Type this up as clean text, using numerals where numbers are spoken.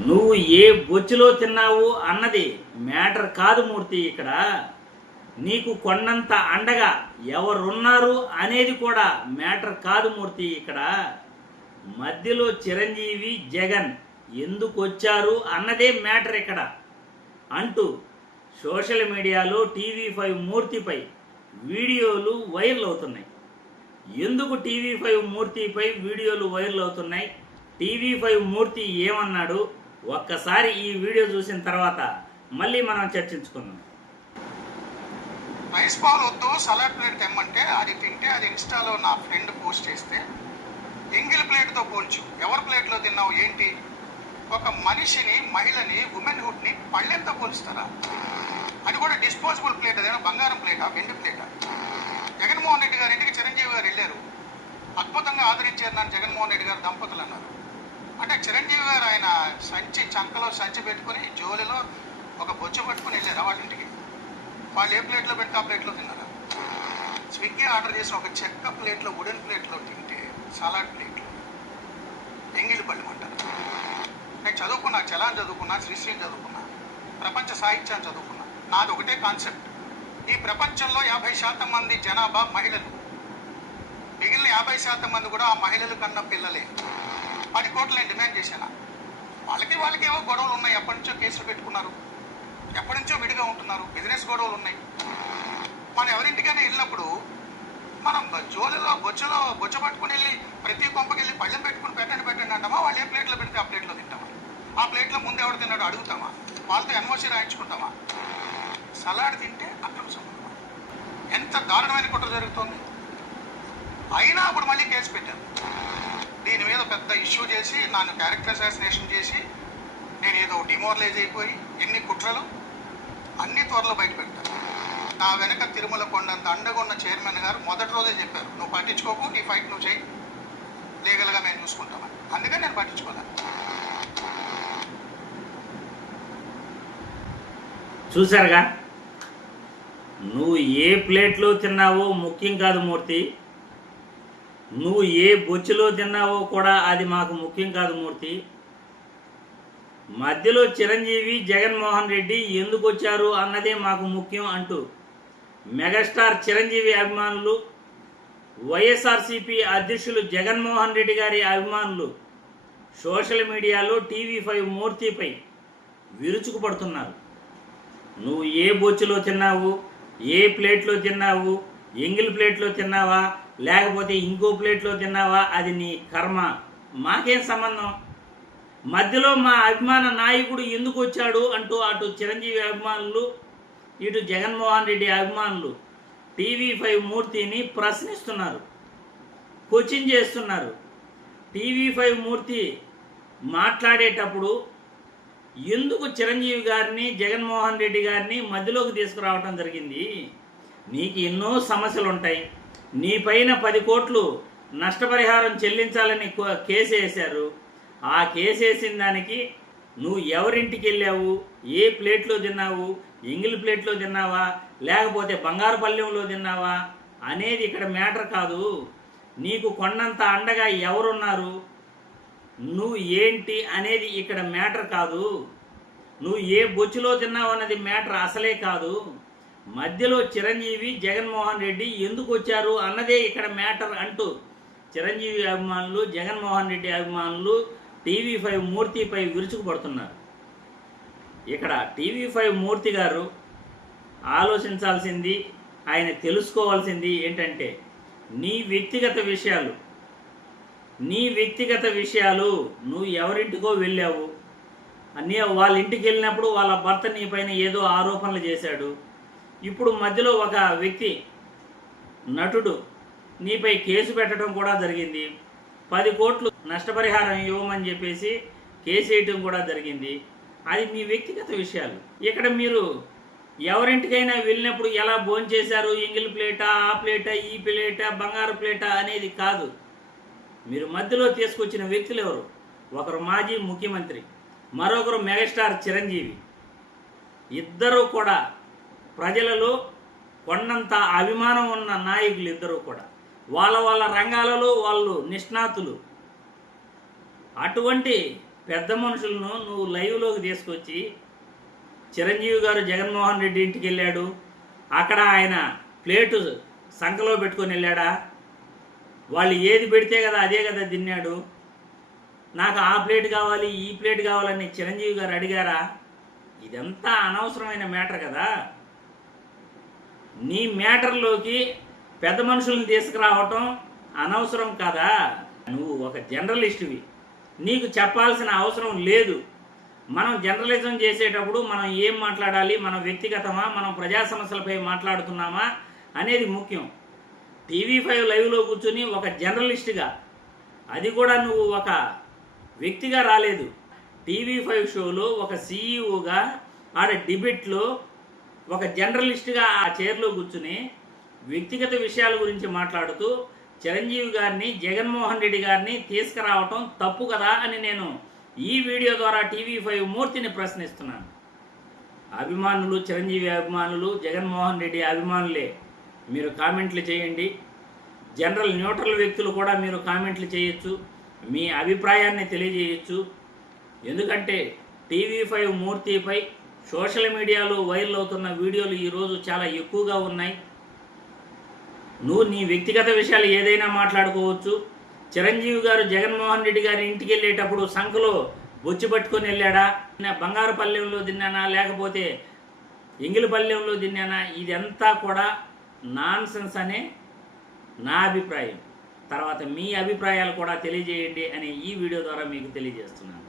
నువ్వు ఏ బొచ్చులో తిన్నావు అన్నది మ్యాటర్ కాదు మూర్తి. ఇక్కడ నీకు కొండంత అండగా ఎవరున్నారు అనేది కూడా మ్యాటర్ కాదు మూర్తి. ఇక్కడ మధ్యలో చిరంజీవి జగన్ ఎందుకు వచ్చారు అన్నదే మ్యాటర్ ఇక్కడ అంటూ సోషల్ మీడియాలో టీవీ5 మూర్తిపై వీడియోలు వైరల్ అవుతున్నాయి. ఎందుకు టీవీ5 మూర్తిపై వీడియోలు వైరల్ అవుతున్నాయి, టీవీ5 మూర్తి ఏమన్నాడు, ఒక్కసారి ఈ వీడియో చూసిన తర్వాత మళ్ళీ మనం చర్చించుకుందాం. రైస్ బాల్ వద్దు సలాడ్ ప్లేట్ తెమ్మంటే అది తింటే అది ఇన్స్టాలో నా ఫ్రెండ్ పోస్ట్ చేస్తే ఎంగిల్ ప్లేట్తో పోల్చు, ఎవరి ప్లేట్లో తిన్నావు ఏంటి? ఒక మనిషిని, మహిళని, ఉమెన్హుడ్ని పళ్ళెంతో పోలుస్తారా? అది కూడా డిస్పోజబుల్ ప్లేట్, అదేనా బంగారం ప్లేటా, వెండి ప్లేటా? జగన్మోహన్ రెడ్డి గారి ఇంటికి చిరంజీవి గారు వెళ్ళారు, అద్భుతంగా ఆదరించారు నన్ను జగన్మోహన్ రెడ్డి గారు దంపతులు అన్నారు. అంటే చిరంజీవి గారు ఆయన చంకలో సంచి పెట్టుకుని జోలిలో ఒక బొచ్చు పట్టుకుని వెళ్ళారు వాళ్ళ ఇంటికి. వాళ్ళు ఏ ప్లేట్లో పెడితే ఆ ప్లేట్లో తిన్నారా? స్విగ్గీ ఆర్డర్ చేసిన ఒక చెక్క ప్లేట్లో, వుడెన్ ప్లేట్లో తింటే సలాడ్ ప్లేట్లో ఎంగిలి పళ్ళు అంటారు. నేను చదువుకున్నా, చలాన్ చదువుకున్నా, శ్రీశ్రీ చదువుకున్నా, ప్రపంచ సాహిత్యాన్ని చదువుకున్నా. నాది ఒకటే కాన్సెప్ట్, ఈ ప్రపంచంలో 50% మంది జనాభా మహిళలు, మిగిలిన 50% మంది కూడా ఆ మహిళలు కన్న పిల్లలే. 10 కోట్లు నేను డిమాండ్ చేశాను. వాళ్ళకి ఏవో గొడవలు ఉన్నాయి, ఎప్పటి నుంచో కేసులు పెట్టుకున్నారు, ఎప్పటి నుంచో విడిగా ఉంటున్నారు, బిజినెస్ గొడవలు ఉన్నాయి. మనం ఎవరింటికైనా వెళ్ళినప్పుడు మనం జోలిలో బొచ్చ పట్టుకుని వెళ్ళి ప్రతి కొంపకి వెళ్ళి పళ్ళెం పెట్టుకుని పెట్టండి అంటామా? వాళ్ళు ఏ ప్లేట్లో పెడితే ఆ ప్లేట్లో తింటామా? ఆ ప్లేట్లో ముందు ఎవరు తిన్నాడో అడుగుతామా? వాళ్ళతో ఎన్ఓసి రాయించుకుంటామా? సలాడ్ తింటే అక్రమ సంబంధం. ఎంత దారుణమైన కుట్ర జరుగుతుంది. అయినా అప్పుడు మళ్ళీ కేసు పెట్టారు. దీని మీద పెద్ద ఇష్యూ చేసి నన్ను క్యారెక్టర్ అసాసినేషన్ చేసి నేను ఏదో డిమోరలైజ్ అయిపోయి ఎన్ని కుట్రలు అన్ని త్వరలో బయట పెట్టారు. నా వెనక తిరుమల కొండంత అండగా ఉన్న చైర్మన్ గారు మొదటి రోజే చెప్పారు, నువ్వు పట్టించుకోకు, నీ ఫైట్ నువ్వు చేయి, లీగల్గా మేము చూసుకుంటామని. అందుకని నేను పట్టించుకోలే. చూసారుగా, నువ్వు ఏ ప్లేట్లో తిన్నావో ముఖ్యం కాదు మూర్తి, నువ్వు ఏ బొచ్చులో తిన్నావో కూడా అది మాకు ముఖ్యం కాదు మూర్తి. మధ్యలో చిరంజీవి జగన్మోహన్ రెడ్డి ఎందుకు వచ్చారు అన్నదే మాకు ముఖ్యం అంటూ మెగాస్టార్ చిరంజీవి అభిమానులు, వైఎస్ఆర్సీపీ అధ్యక్షులు జగన్మోహన్ రెడ్డి గారి అభిమానులు సోషల్ మీడియాలో టీవీ5 మూర్తిపై విరుచుకుపడుతున్నారు. నువ్వు ఏ బొచ్చులో తిన్నావు, ఏ ప్లేట్లో తిన్నావు, ఎంగిల్ ప్లేట్లో తిన్నావా లేకపోతే ఇంకో ప్లేట్లో తిన్నావా, అది నీ కర్మ, మాకేం సంబంధం. మధ్యలో మా అభిమాన నాయకుడు ఎందుకు వచ్చాడు అంటూ అటు చిరంజీవి అభిమానులు, ఇటు జగన్మోహన్ రెడ్డి అభిమానులు టీవీ5 మూర్తిని ప్రశ్నిస్తున్నారు, క్వశ్చన్ చేస్తున్నారు. టీవీ5 మూర్తి మాట్లాడేటప్పుడు ఎందుకు చిరంజీవి గారిని, జగన్మోహన్ రెడ్డి గారిని మధ్యలోకి తీసుకురావడం జరిగింది? నీకు ఎన్నో సమస్యలు ఉంటాయి, నీ పైన 10 కోట్లు నష్టపరిహారం చెల్లించాలని కేసు వేశారు. ఆ కేసు వేసిన దానికి నువ్వు ఎవరింటికి వెళ్ళావు, ఏ ప్లేట్లో తిన్నావు, ఎంగిల్ ప్లేట్లో తిన్నావా లేకపోతే బంగారు పళ్ళెంలో తిన్నావా అనేది ఇక్కడ మ్యాటర్ కాదు. నీకు కొండంత అండగా ఎవరున్నారు, నువ్వు ఏంటి అనేది ఇక్కడ మ్యాటర్ కాదు. నువ్వు ఏ బొచ్చులో తిన్నావు అన్నది మ్యాటర్ అసలే కాదు. మధ్యలో చిరంజీవి జగన్మోహన్ రెడ్డి ఎందుకు వచ్చారు అన్నదే ఇక్కడ మ్యాటర్ అంటూ చిరంజీవి అభిమానులు, జగన్మోహన్ రెడ్డి అభిమానులు టీవీ5 మూర్తిపై విరుచుకుపడుతున్నారు. ఇక్కడ టీవీ5 మూర్తి గారు ఆలోచించాల్సింది, ఆయన తెలుసుకోవాల్సింది ఏంటంటే, నీ వ్యక్తిగత విషయాలు నువ్వు ఎవరింటికో వెళ్ళావు, వాళ్ళ ఇంటికి వెళ్ళినప్పుడు వాళ్ళ భర్త నీ పైన ఏదో ఆరోపణలు చేశాడు. ఇప్పుడు మధ్యలో ఒక వ్యక్తి, నటుడు నీపై కేసు పెట్టడం కూడా జరిగింది. 10 కోట్లు నష్టపరిహారం ఇవ్వమని చెప్పేసి కేసు వేయటం కూడా జరిగింది. అది మీ వ్యక్తిగత విషయాలు. ఇక్కడ మీరు ఎవరింటికైనా వెళ్ళినప్పుడు ఎలా భోంచేశారు, ఎంగిల్ ప్లేటా, ఆ ప్లేటా, ఈ ప్లేటా, బంగారు ప్లేటా అనేది కాదు. మీరు మధ్యలో తీసుకొచ్చిన వ్యక్తులు ఎవరు? ఒకరు మాజీ ముఖ్యమంత్రి, మరొకరు మెగాస్టార్ చిరంజీవి. ఇద్దరూ కూడా ప్రజలలో కొండంత అభిమానం ఉన్న నాయకులు. ఇద్దరూ కూడా వాళ్ళ రంగాలలో వాళ్ళు నిష్ణాతులు. అటువంటి పెద్ద మనుషులను నువ్వు లైవ్లోకి తీసుకొచ్చి చిరంజీవి గారు జగన్మోహన్ రెడ్డి ఇంటికి వెళ్ళాడు, అక్కడ ఆయన ప్లేటు సంకలో పెట్టుకొని వెళ్ళాడా? వాళ్ళు ఏది పెడితే కదా అదే కదా తిన్నాడు. నాకు ఆ ప్లేట్ కావాలి ఈ ప్లేట్ కావాలని చిరంజీవి గారు అడిగారా? ఇదంతా అనవసరమైన మ్యాటర్ కదా. నీ మ్యాటర్లోకి పెద్ద మనుషులను తీసుకురావటం అనవసరం కదా. నువ్వు ఒక జర్నలిస్టువి, నీకు చెప్పాల్సిన అవసరం లేదు. మనం జర్నలిజం చేసేటప్పుడు మనం ఏం మాట్లాడాలి, మనం వ్యక్తిగతమా, మనం ప్రజా సమస్యలపై మాట్లాడుతున్నామా అనేది ముఖ్యం. టీవీ5 లైవ్లో కూర్చొని ఒక జర్నలిస్ట్గా, అది కూడా నువ్వు ఒక వ్యక్తిగా రాలేదు, టీవీ5 షోలో ఒక సీఈఓగా ఆడ డిబేట్లో ఒక జర్నలిస్ట్గా ఆ చైర్లో కూర్చుని వ్యక్తిగత విషయాల గురించి మాట్లాడుతూ చిరంజీవి గారిని, జగన్మోహన్ రెడ్డి గారిని తీసుకురావటం తప్పు కదా అని నేను ఈ వీడియో ద్వారా టీవీ5 మూర్తిని ప్రశ్నిస్తున్నాను. అభిమానులు, చిరంజీవి అభిమానులు, జగన్మోహన్ రెడ్డి అభిమానులే మీరు కామెంట్లు చేయండి. జనరల్ న్యూట్రల్ వ్యక్తులు కూడా మీరు కామెంట్లు చేయొచ్చు, మీ అభిప్రాయాన్ని తెలియజేయచ్చు. ఎందుకంటే టీవీ5 మూర్తిపై సోషల్ మీడియాలో వైరల్ అవుతున్న వీడియోలు ఈరోజు చాలా ఎక్కువగా ఉన్నాయి. నువ్వు నీ వ్యక్తిగత విషయాలు ఏదైనా మాట్లాడుకోవచ్చు. చిరంజీవి గారు జగన్మోహన్ రెడ్డి గారి ఇంటికి వెళ్ళేటప్పుడు సంఖలో బొచ్చి పట్టుకొని వెళ్ళాడా, బంగారు పల్లెంలో తిన్నానా, లేకపోతే ఎంగిలి పల్లెంలో తిన్నానా, ఇదంతా కూడా నాన్ సెన్స్ అనే నా అభిప్రాయం. తర్వాత మీ అభిప్రాయాలు కూడా తెలియజేయండి అని ఈ వీడియో ద్వారా మీకు తెలియజేస్తున్నాను.